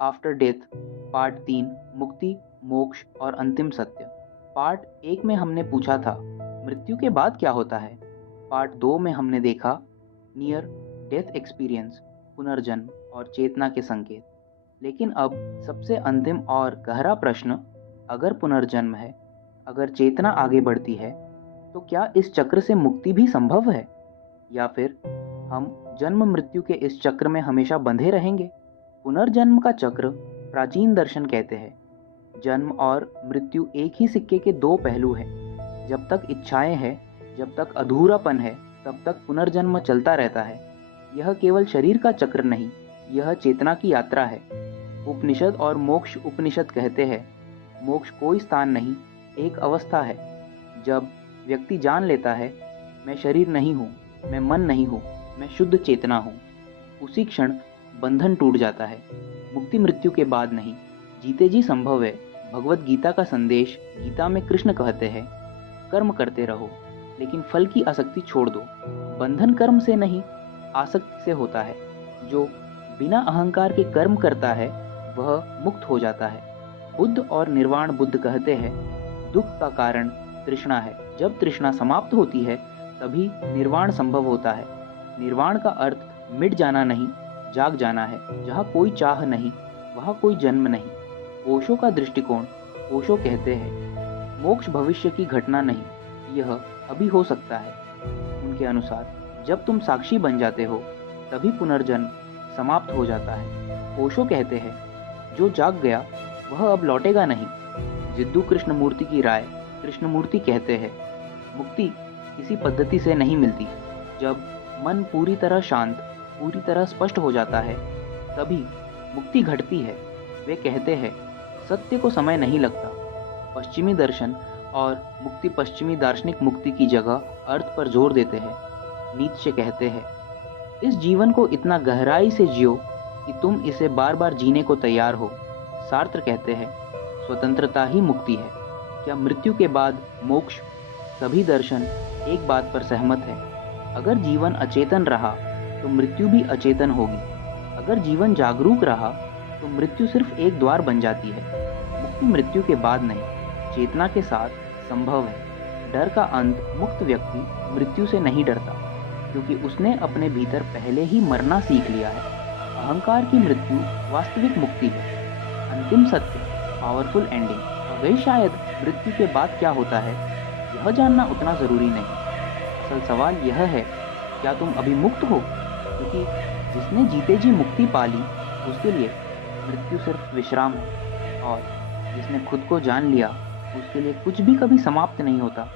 After death part 3 मुक्ति, मोक्ष और अंतिम सत्य। पार्ट 1 में हमने पूछा था मृत्यु के बाद क्या होता है। पार्ट 2 में हमने देखा नियर डेथ एक्सपीरियंस, पुनर्जन्म और चेतना के संकेत। लेकिन अब सबसे अंतिम और गहरा प्रश्न, अगर पुनर्जन्म है, अगर चेतना आगे बढ़ती है, तो क्या इस चक्र से मुक्ति भी संभव है, या फिर हम जन्म मृत्यु के इस चक्र में हमेशा बंधे रहेंगे। पुनर्जन्म का चक्र प्राचीन दर्शन कहते हैं जन्म और मृत्यु एक ही सिक्के के दो पहलू हैं। जब तक इच्छाएं हैं, जब तक अधूरापन है, तब तक पुनर्जन्म चलता रहता है। यह केवल शरीर का चक्र नहीं, यह चेतना की यात्रा है। उपनिषद और मोक्ष उपनिषद कहते हैं मोक्ष कोई स्थान नहीं, एक अवस्था है। जब व्यक्ति जान लेता है मैं शरीर नहीं हूँ, मैं मन नहीं हूँ, मैं शुद्ध चेतना हूँ, उसी क्षण बंधन टूट जाता है। मुक्ति मृत्यु के बाद नहीं, जीते जी संभव है। भगवत गीता का संदेश, गीता में कृष्ण कहते हैं कर्म करते रहो लेकिन फल की आसक्ति छोड़ दो। बंधन कर्म से नहीं, आसक्ति से होता है। जो बिना अहंकार के कर्म करता है वह मुक्त हो जाता है। बुद्ध और निर्वाण बुद्ध कहते हैं दुख का कारण तृष्णा है। जब तृष्णा समाप्त होती है तभी निर्वाण संभव होता है। निर्वाण का अर्थ मिट जाना नहीं, जाग जाना है। जहाँ कोई चाह नहीं, वहाँ कोई जन्म नहीं। ओशो का दृष्टिकोण, ओशो कहते हैं मोक्ष भविष्य की घटना नहीं, यह अभी हो सकता है। उनके अनुसार जब तुम साक्षी बन जाते हो तभी पुनर्जन्म समाप्त हो जाता है। ओशो कहते हैं जो जाग गया वह अब लौटेगा नहीं। जिद्दू कृष्णमूर्ति की राय, कृष्णमूर्ति कहते हैं मुक्ति किसी पद्धति से नहीं मिलती। जब मन पूरी तरह शांत, पूरी तरह स्पष्ट हो जाता है तभी मुक्ति घटती है। वे कहते हैं सत्य को समय नहीं लगता। पश्चिमी दर्शन और मुक्ति पश्चिमी दार्शनिक मुक्ति की जगह अर्थ पर जोर देते हैं। नीत्शे कहते हैं इस जीवन को इतना गहराई से जियो कि तुम इसे बार बार जीने को तैयार हो। सार्त्र कहते हैं स्वतंत्रता ही मुक्ति है। क्या मृत्यु के बाद मोक्ष? सभी दर्शन एक बात पर सहमत है, अगर जीवन अचेतन रहा तो मृत्यु भी अचेतन होगी। अगर जीवन जागरूक रहा तो मृत्यु सिर्फ एक द्वार बन जाती है। मुक्ति मृत्यु के बाद नहीं, चेतना के साथ संभव है। डर का अंत, मुक्त व्यक्ति मृत्यु से नहीं डरता क्योंकि उसने अपने भीतर पहले ही मरना सीख लिया है। अहंकार की मृत्यु वास्तविक मुक्ति है। अंतिम सत्य, पावरफुल एंडिंग। अगर शायद मृत्यु के बाद क्या होता है यह जानना उतना ज़रूरी नहीं। असल सवाल यह है क्या तुम अभी मुक्त हो? क्योंकि जिसने जीते जी मुक्ति पाली उसके लिए मृत्यु सिर्फ विश्राम है, और जिसने खुद को जान लिया उसके लिए कुछ भी कभी समाप्त नहीं होता।